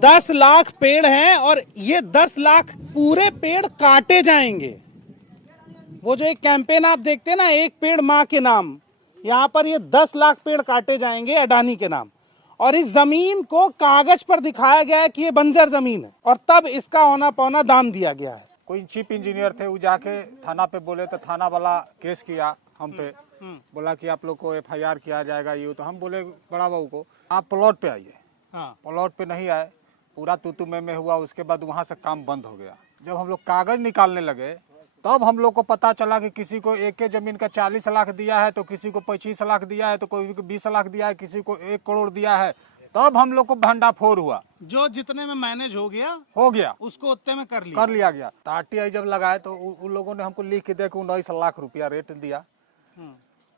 10 लाख पेड़ हैं और ये 10 लाख पूरे पेड़ काटे जाएंगे। वो जो एक कैंपेन आप देखते हैं ना, एक पेड़ माँ के नाम, यहाँ पर ये 10 लाख पेड़ काटे जाएंगे अडानी के नाम। और इस जमीन को कागज पर दिखाया गया है कि ये बंजर जमीन है और तब इसका होना पौना दाम दिया गया है। कोई चीफ इंजीनियर थे, वो जाके थाना पे बोले तो थाना वाला केस किया हम पे, बोला कि आप लोग को FIR किया जाएगा। ये तो हम बोले बड़ा बहू को आप प्लॉट पे आइए। हाँ। प्लॉट पे नहीं आए, पूरा तू में हुआ। उसके बाद वहाँ से काम बंद हो गया। जब हम लोग कागज निकालने लगे तब हम लोग को पता चला कि किसी को एक जमीन का 40 लाख दिया है, तो किसी को 25 लाख दिया है, तो कोई को 20 लाख दिया है, किसी को 1 करोड़ दिया है। तब हम लोग को भंडाफोड़ हुआ। जो जितने में मैनेज हो गया उसको उतने में कर लिया गया। आरटीआई जब लगाए तो उन लोगों ने हमको लिख के दे के 19 लाख रुपया रेट दिया।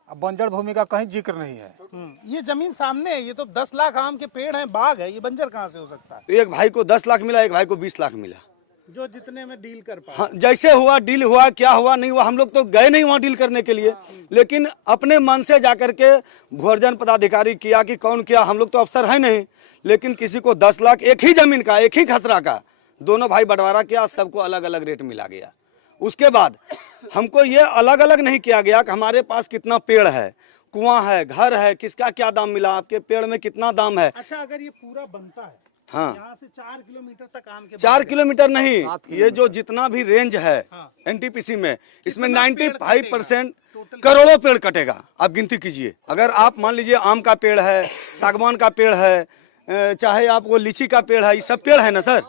अब बंजर भूमि का कहीं जिक्र नहीं है। ये जमीन सामने है, ये तो 10 लाख आम के पेड़ हैं, बाग है, ये बंजर कहाँ से हो सकता है? एक भाई को 10 लाख मिला, एक भाई को 20 लाख मिला। जो जितने में डील कर पाए। हाँ, जैसे हुआ डील हुआ, क्या हुआ नहीं हुआ, हम लोग तो गए नहीं वहाँ डील करने के लिए, लेकिन अपने मन से जाकर के भूअर्जन पदाधिकारी किया कि कौन किया, हम लोग तो अफसर है नहीं, लेकिन किसी को 10 लाख एक ही जमीन का, एक ही खसरा का, दोनों भाई बंटवारा किया, सबको अलग अलग रेट मिला गया। उसके बाद हमको ये अलग अलग नहीं किया गया कि हमारे पास कितना पेड़ है, कुआं है, घर है, किसका क्या दाम मिला, आपके पेड़ में कितना दाम है। अच्छा, अगर ये पूरा बनता है, हाँ, यहाँ से 4 किलोमीटर तक आम के 4 किलोमीटर नहीं, ये जो जितना भी रेंज है NTPC में, इसमें 95% करोड़ों पेड़ कटेगा। आप गिनती कीजिए। अगर आप मान लीजिए आम का पेड़ है, सागवान का पेड़ है, चाहे आपको लीची का पेड़ है, ये सब पेड़ है ना सर,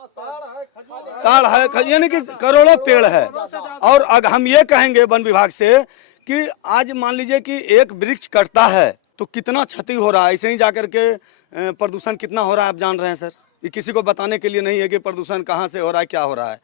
ताड़ है, यानी कि करोड़ों पेड़ है। और अगर हम ये कहेंगे वन विभाग से कि आज मान लीजिए कि एक वृक्ष कटता है तो कितना क्षति हो रहा है, ऐसे ही जाकर के प्रदूषण कितना हो रहा है आप जान रहे हैं सर। ये किसी को बताने के लिए नहीं है कि प्रदूषण कहाँ से हो रहा है, क्या हो रहा है।